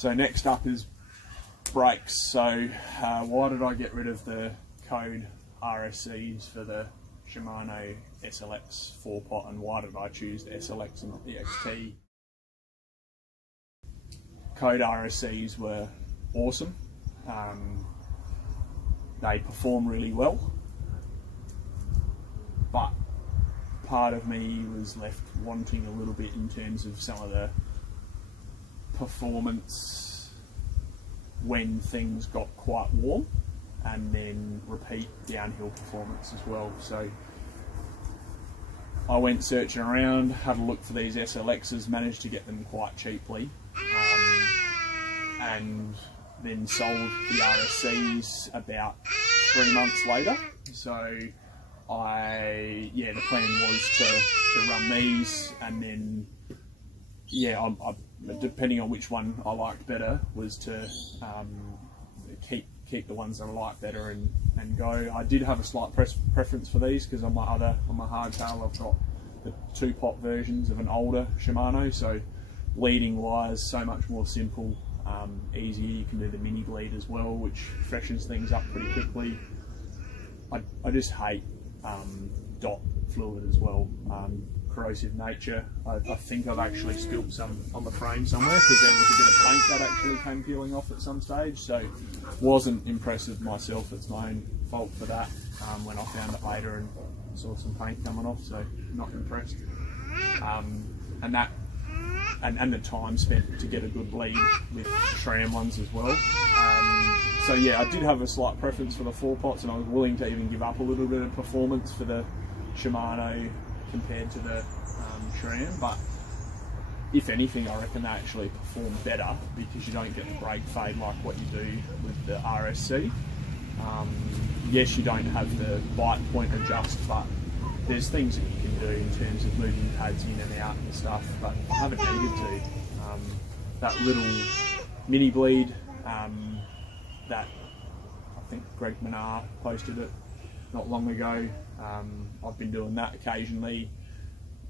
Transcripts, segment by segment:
So next up is brakes. So why did I get rid of the Code RSCs for the Shimano SLX 4-pot, and why did I choose the SLX and not the XT? Code RSCs were awesome. They perform really well, but part of me was left wanting a little bit in terms of some of the performance when things got quite warm, and then repeat downhill performance as well. So I went searching around, had a look for these SLXs, managed to get them quite cheaply, and then sold the RSCs about 3 months later. So the plan was to run these, and then depending on which one I liked better, was to keep the ones that I like better and go. I did have a slight preference for these because on my hardtail I've got the 2-pot versions of an older Shimano, so bleeding wise so much more simple, easier. You can do the mini bleed as well, which freshens things up pretty quickly. I just hate dot fluid as well, corrosive nature. I think I've actually spilled some on the frame somewhere because there was a bit of paint that actually came peeling off at some stage, so wasn't impressed with myself. It's my own fault for that when I found it later and saw some paint coming off, so not impressed. And the time spent to get a good bleed with SRAM ones as well. So yeah, I did have a slight preference for the 4-pots, and I was willing to even give up a little bit of performance for the Shimano compared to the SRAM, but if anything I reckon they actually perform better because you don't get the brake fade like what you do with the RSC. Yes, you don't have the bite point adjust, but there's things that you can do in terms of moving pads in and out and stuff, but I haven't needed to. That little mini bleed that I think Greg Menard posted it not long ago, I've been doing that occasionally.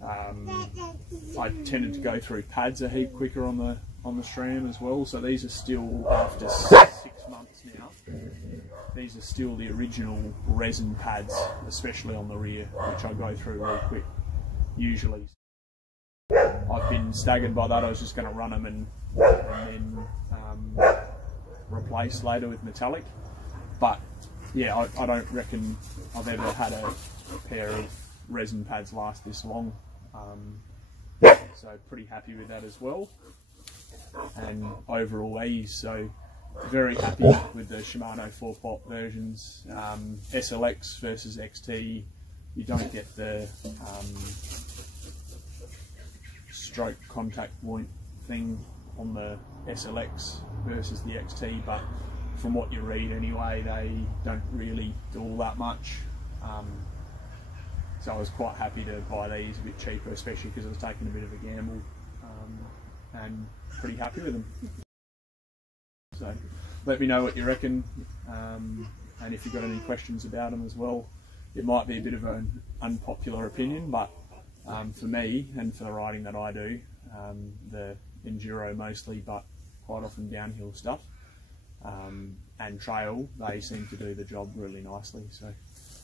I tended to go through pads a heap quicker on the SRAM as well, so these are still, after 6 months now, these are still the original resin pads, especially on the rear, which I go through real quick usually. I've been staggered by that. I was just going to run them and then replace later with metallic, but yeah, I don't reckon I've ever had a pair of resin pads last this long, so pretty happy with that as well, and overall ease. So very happy with the Shimano 4-pot versions. SLX versus XT, you don't get the stroke contact point thing on the SLX versus the XT, but from what you read anyway, they don't really do all that much. So I was quite happy to buy these a bit cheaper, especially because I was taking a bit of a gamble, and pretty happy with them. So let me know what you reckon, and if you've got any questions about them as well. It might be a bit of an unpopular opinion, but for me and for the riding that I do, the enduro mostly, but quite often downhill stuff, and trail, they seem to do the job really nicely. So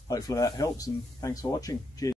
hopefully that helps, and thanks for watching. Cheers.